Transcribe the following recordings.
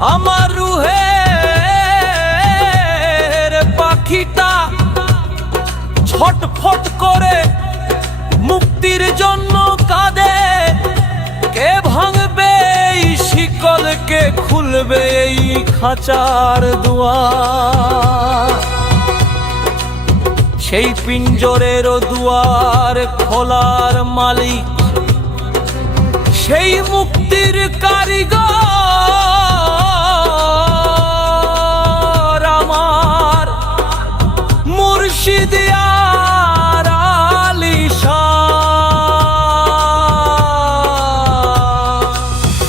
আমার রুহের পাখিটা ছটফট করে মুক্তির জন্য কাঁদে। কে ভাঙবে এই শিকল, কে খুলবে এই খাঁচার দুয়ার? সেই পিঞ্জরের দুয়ার খোলার মালিক, সেই মুক্তির কারিগর আমার মুর্শিদ আর আলিশান।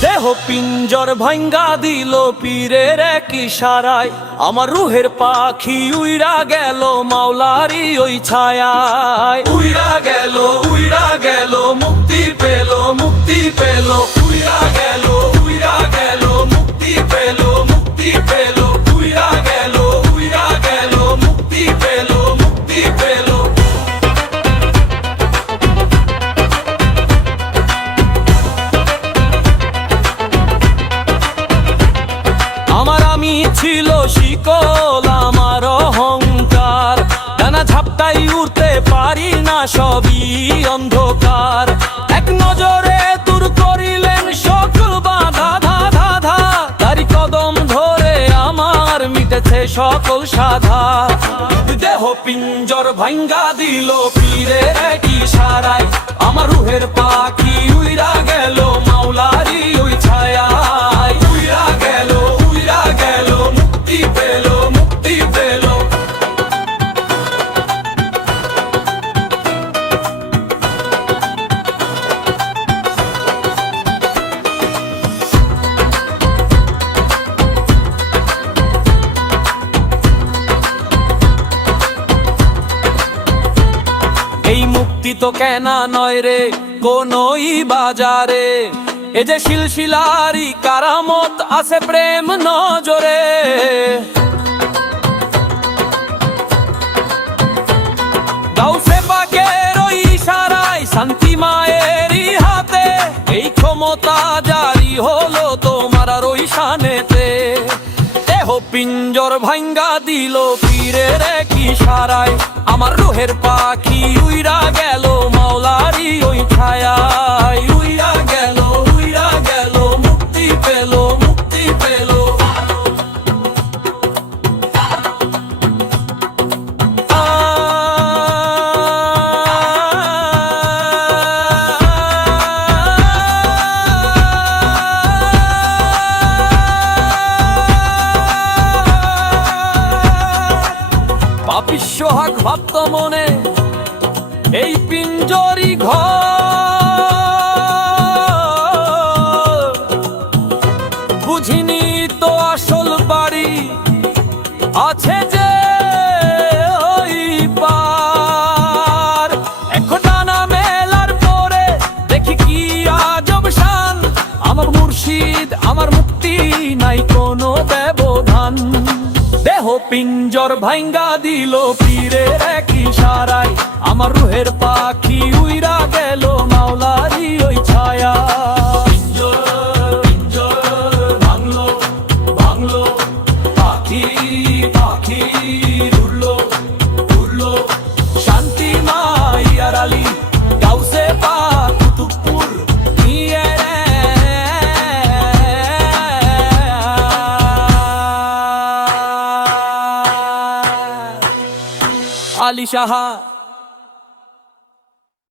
দেহ পিঞ্জর ভাঙ্গা দিল পীরের এক ইশারায়, আমার রুহের পাখি উইরা গেল মাওলারি ওই ছায়ায়। উইরা গেল মুক্তি পেল, মুক্তি পেল। উইরা গেল মুক্তি পেল, মুক্তি পেল। উইরা গেল মুক্তি পেল, মুক্তি পেল। আমার আমি ছিল শিকল, আমার অহংকার, ডানা ঝাপটাই উড়তে পারি না, সবই অন্ধকার। এক নজরে দূর করিলেন সকল বাধা, ধাধা ধা। তারি কদম ধরে আমার মিটেছে সকল সাধা। দেহ পিঞ্জর ভাঙ্গা দিল পীরের এক ইশারায়, আমার রুহের পাখি উইরা গেল মাওলারি ওই ছায়ায়। উইরা গেল মুক্তি পেল, মুক্তি পেল। এই মুক্তি তো কেনা নয় রে কোনই বাজারে, এ যে শিলশিলারি কারামত আছে প্রেম নজরে। গাউসে পাকের ওই ইশারায়, শান্তি মায়েরই হাতে, এই ক্ষমতা জারি হলো তোমার আর ওই শানেতে। দেহ পিঞ্জর ভাঙ্গা দিল পীরের এক ইশারায়, আমার রুহের পাখি উইরা গেল মাওলারি ওই ছায়ায়। উইরা গেল মুক্তি পেল, মুক্তি পেল। পাপী সোহাগ ভাবত মনে এই পিঞ্জরি ঘর, বুঝিনি তো আসল বাড়ি আছে যে ওই পার। এখন ডানা মেলার পরে দেখি কি আজব শান, আমার মুর্শিদ আমার মুক্তি নাই কোনো ব্যবধান। দেহ পিঞ্জর ভাঙ্গা দিল পীরের এক ইশারায়, আমার রুহের পাখি উইরা গেল মাওলারি ওই ছায়া। পিঞ্জর ভাঙলো পাখি পাখি উড়লো শান্তি মাইয়ার আলী গাউসে পাক কুতুবপুর নিয়ে আলী সাহা।